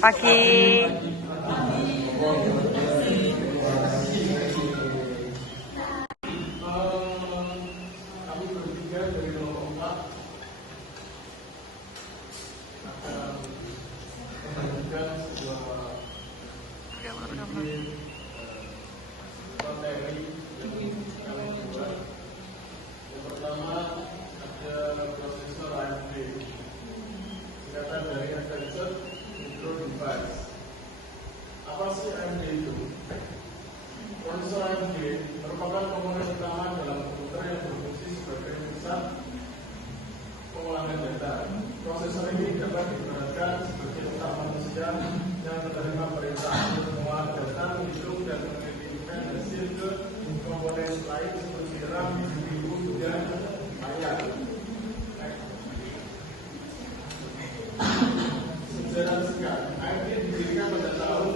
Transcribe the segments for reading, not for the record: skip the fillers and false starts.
Pagi. Kami bertiga dari kelompok 4 akan mengajukan sebuah materi yang kami buat. Yang pertama ada Profesor AMD, singkatan dari Advanced Micro Device. Apa sih AMD itu? Prosesor AMD merupakan komponen utama dalam komputer yang berfungsi sebagai pusat pengolahan data. Prosesor ini dapat digunakan sebagai otak manusia yang menerima perintah untuk mengolah data, menghitung dan mengirimkan hasil ke komponen lain seperti RAM, GPU, dan layar. Sejarah singkat, AMD didirikan pada tahun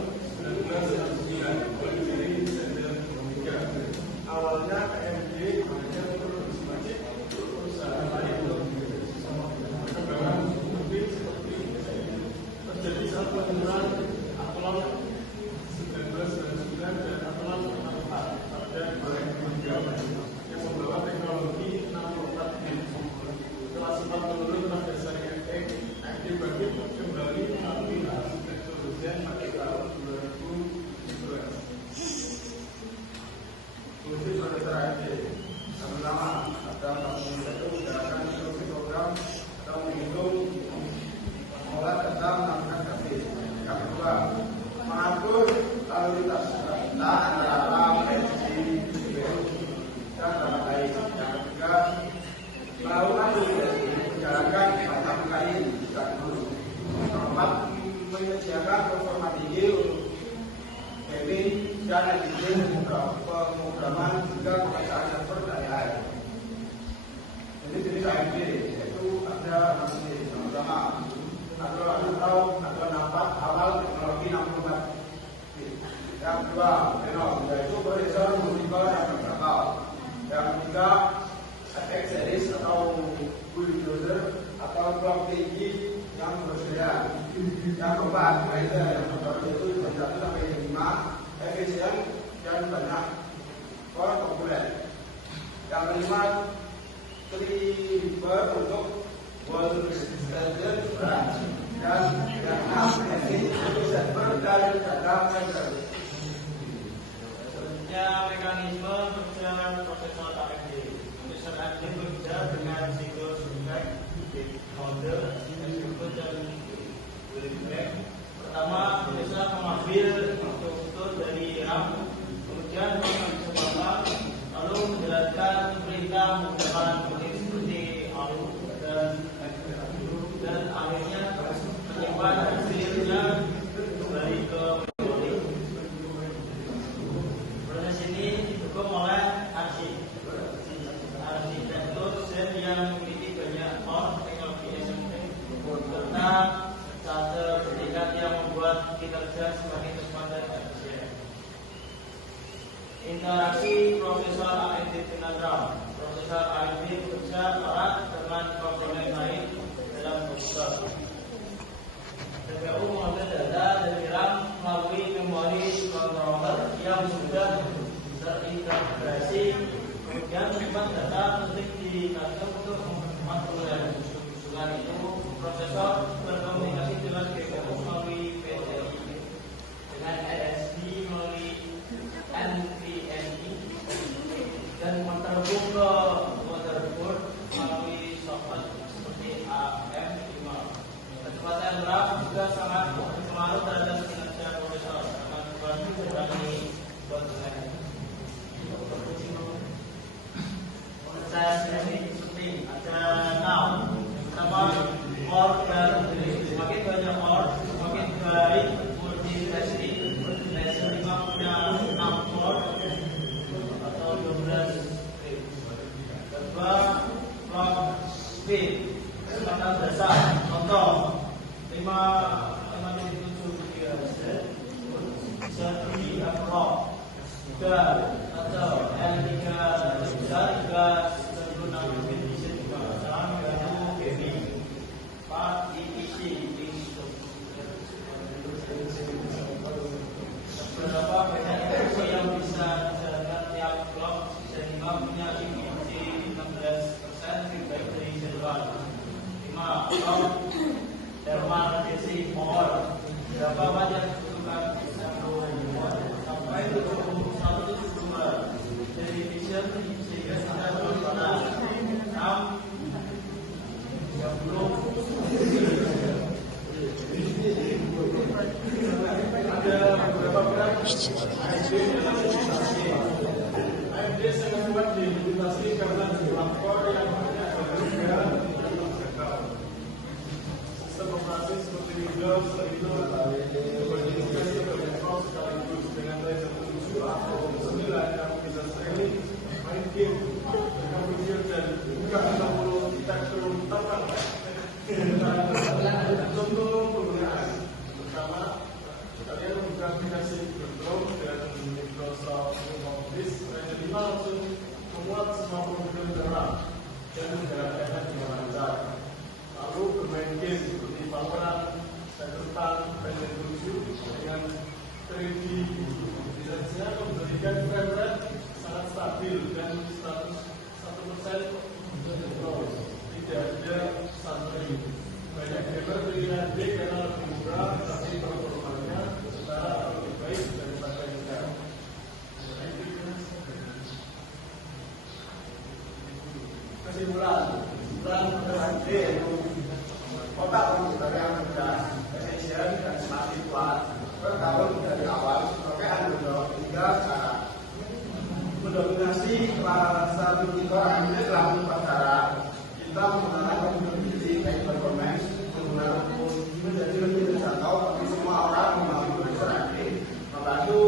1969 oleh Jerry Sandler. Awalnya AMD hanya produksi wajib untuk perusahaan lain perkembangan mobil seperti terjadi saat penemuan Athlon 1999 dan Athlon 64 pada 2003 yang membawa teknologi 64 bit. Setelah sempat menurun pada seri X, AMD bangkit kembali melalui arsitektur Zen pada tahun 2011. Fungsi Prosesor AMD yang pertama ada satu menggunakan instruksi program atau menghitung mengolah data menggunakan grafis. Yang kedua, mengatur lalu lintas data antara RAM, SSD, CPU, dan lain-lain. Yang ketiga, melakukan validasi menjalankan banyak kali sejak dulu. Yang keempat, menyediakan performa tinggi untuk gaming dan editing pemrograman juga pemeriksaan server dan lain-lain. Jadi jenis AMD yaitu ada yang pertama atau nampak awal teknologi 64 bit. Yang kedua, Venom yaitu prosesor multicore yang berkapal. Yang ketiga, FX series atau bulldozer atau clock tinggi yang bersedia. Yang keempat, Ryzen yang terbaru yaitu dari 1 sampai 5, efisien dan banyak core komponen. Yang kelima, Triber untuk wall extension dan yang keenam, server dan data center. Selanjutnya, mekanisme kerja prosesor AMD. Prosesor AMD bekerja dengan siklus model execute dan playback. Pertama, prosesor mengambil instruktur dari RAM, kemudian mengambil sebab, lalu menjalankan perintah menggunakan program seperti ALU dan akhirnya menyimpan hasilnya kembali ke memori. Proses ini didukung oleh arsitektur Zen yang memiliki banyak core teknologi SMT serta charter bertingkat yang membuat kinerja semakin cepat dan efisien. Interaksi prosesor AMD dengan RAM. Prosesor AMD bekerja erat dengan komponen lain dalam komputer. CPU mengambil data dari RAM melalui memori controller yang sudah terintegrasi, kemudian menyimpan data penting di kartu untuk mengatur. Selain itu, prosesor berkomunikasi dengan GPU melalui PCIe, dengan SSD melalui NVMe, dan terhubung ke motherboard melalui socket seperti AM5. Kecepatan RAM juga sangat berpengaruh terhadap kinerja prosesor, akan membantu mengurangi bottleneck. Proses ini seperti ada 6. Pertama, core dan semakin banyak core, semakin baik multitasking. Multitasking 5 punya 6 core atau 12 bit. Kedua, clock speed, kecepatan dasar. Contoh 5,7 GHz bisa di upload. 3 atau L3 besar juga 96 bit bisa juga. Salam gaming. 4 EPC Thermal casing mohon berapa banyak kedudukan sampai 172 television sehingga standar panas 6 ada beberapa berat AMD sangat kuat diimplementasi karena jumlah core yang banyak dan juga sistem operasi seperti Windows, Linux, berkomunikasi dengan Microsoft sekaligus dengan Ryzen 7 atau 9 yang bisa sering main game dengan video dan juga 60 tekstur terbang. Contoh penggunaan pertama, kalian membuka aplikasi Chrome dan Microsoft Office Ryzen 5 langsung memuat semua program dalam dan menjalankannya dengan lancar. Lalu bermain game seperti Valorant, Cyberpunk, Ryzen 7 dengan 3D desainnya memberikan frame rate sangat stabil dan 100% tidak ada stuttering. Banyak gamer pilih HD karena lebih murah tapi performanya setara lebih baik daripada Intel. Kesimpulan HD itu otak komputer yang mudah, efisien dan semakin kuat. Bertahun dari awal pakai Android hingga sekarang. Mendominasi satu tipe AMD dalam cara kita menggunakan komputer PC baik performance menggunakan menjadi lebih terjangkau bagi semua orang memiliki komputer AMD. Membantu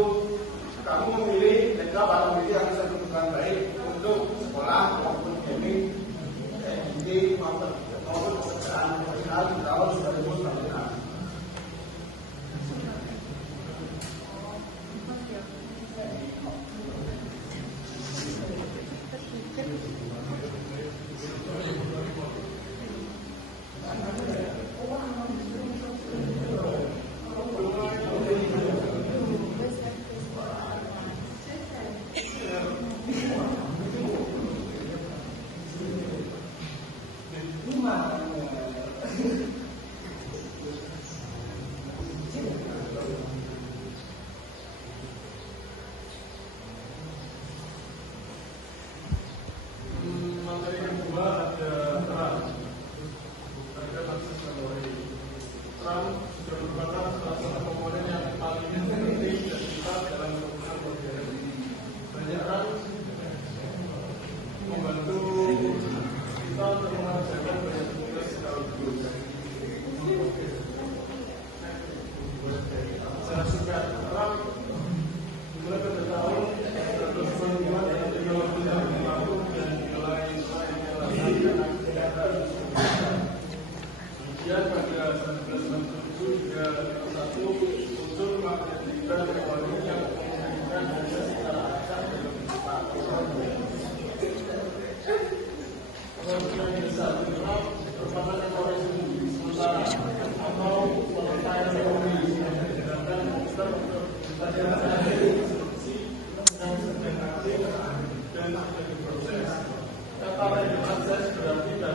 kamu memilih laptop atau PC yang bisa kebutuhan baik untuk sekolah maupun gaming, editing maupun pekerjaan profesional di tahun 2019.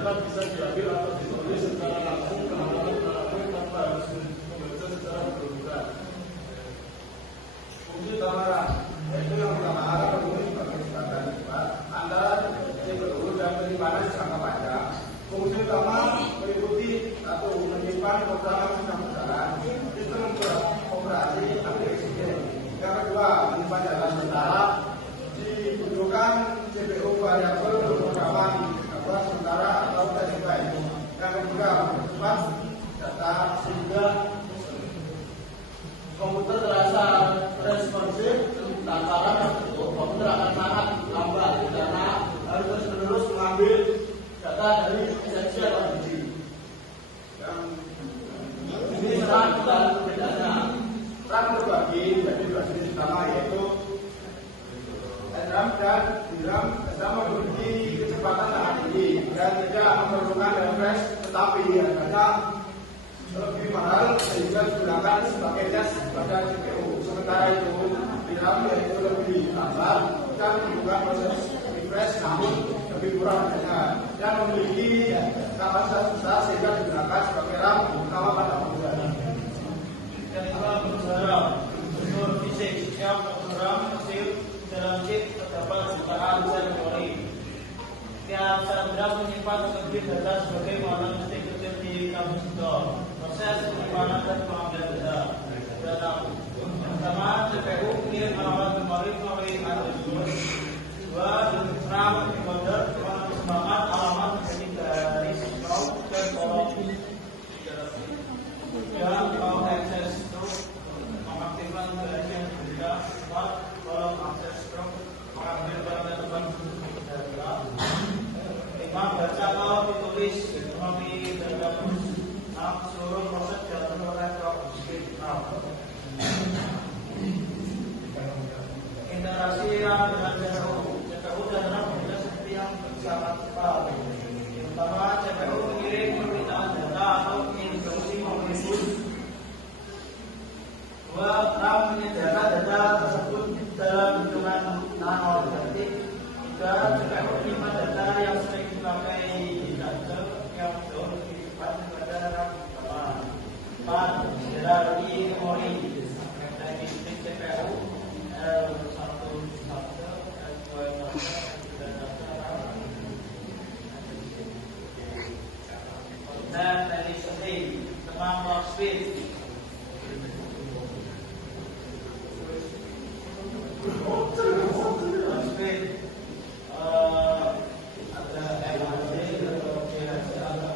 Bisa diambil atau ditulis secara langsung ke halaman tanpa harus membaca secara berulang. Fungsi utama yaitu yang pertama penghuni sebagai jembatan antara CPU dan penyimpanan jangka panjang. Fungsi utama meliputi satu menyimpan program yang sedang berjalan, sistem operasi aplikasi. Yang kedua menyimpan data sementara, dibutuhkan CPU variabel rekaman sementara atau tadi. Yang ketiga mempercepat data sehingga komputer terasa responsif lantaran komputer akan sangat lambat karena harus terus-menerus mengambil data dari esensi atau biji. Ini RAM dan bedanya. RAM terbagi menjadi dua jenis utama yaitu RAM dan DRAM sama memiliki kecepatan sangat tinggi dan tidak memerlukan refresh, tetapi harganya lebih mahal sehingga digunakan sebagai tes pada CPU. Sementara itu DRAM yaitu lebih lambat dan membutuhkan proses refresh namun lebih kurang yang memiliki kapasitas besar sehingga digunakan sebagai ram utama pada penggunaan. Yang kedua, ram unsur fisik yang ram mesin dalam chip terdapat jutaan sel memori. Tiap sel ram menyimpan sebagian data sebagai mana mesti kecil di komputer. Proses penyimpanan dan pengambilan data. Pertama, CPU mengirim alamat memori melalui USB. Dua, RAM encoder mengembangkan alamat menjadi garis row dan kolom. Tiga, kolom access stroke mengaktifkan garis yang berbeda. Empat, kolom access stroke mengambil data teman data. Lima, baca kalau ditulis melalui database. Enam, seluruh proses diatur oleh script RAM. Interaksi RAM dengan CPU dan RAM berbeda seperti yang sangat cepat. Pertama, CPU mengirim permintaan data atau instruksi melalui bus. Dua, RAM menyediakan data tersebut dalam hitungan nanodetik. Tiga, CPU menyimpan data yang sering dipakai di kantor yang jauh lebih cepat daripada RAM pertama. Empat, hierarki memori. CPU L1 L2 dan dari sini teman clock speed. Clock speed ada MHz atau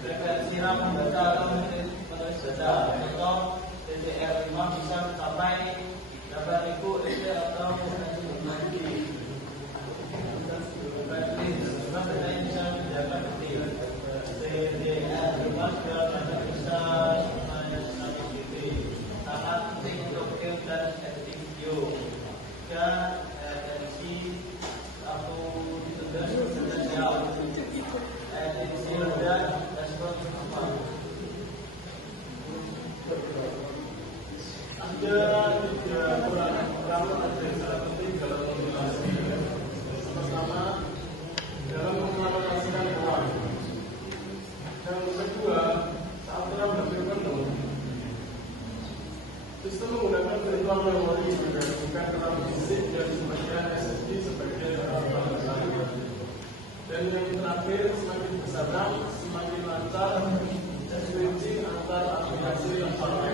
frekuensi RAM membaca atau menulis data. Contoh DDR5 bisa mencapai 8.000 SD atau lebih. Data yang bisa didapat di DDR5 bisa semuanya 100 GB. Sangat penting untuk film dan editing video. Dan edisi aku ditunda potensial. Edisi dan dashboard apa? Ada tiga orang pertama ada yang sangat penting dalam komunikasi. Pertama, dalam mengalokasikan uang. Yang kedua, saat orang berpenuh, sistem menggunakan virtual memory menggabungkan RAM fisik dan sebagian SSD sebagai RAM bahan. Dan yang terakhir, semakin besar RAM, semakin lancar switching antar aplikasi yang sama.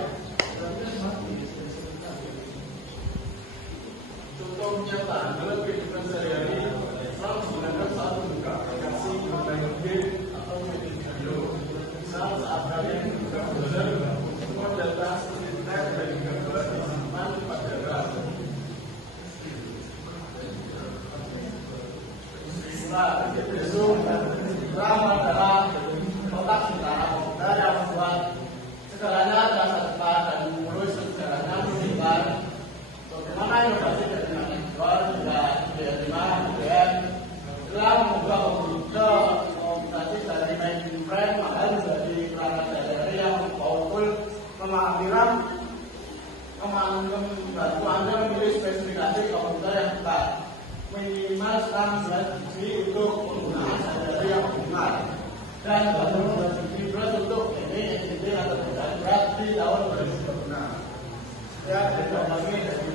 Contoh nyata dalam kehidupan sehari-hari, RAM digunakan saat membuka aplikasi, bermain game, atau media video. Misal saat kalian membuka browser, semua data seperti teks dan gambar disimpan pada RAM. RAM adalah otak kita yang membuat segalanya terasa cepat dan mulus segalanya menyimpan. Bagaimana inovasi dari Android hingga DDR5 kemudian telah mengubah komunikasi dari mainframe mahal menjadi perangkat daerah yang powerful, memahami RAM, membantu Anda memilih spesifikasi komputer yang tepat, minimal RAM 9 GB untuk penggunaan sehari-hari yang benar, dan 2 GB untuk gaming, editing atau pekerjaan berat di tahun 2026. Ya, terima kasih.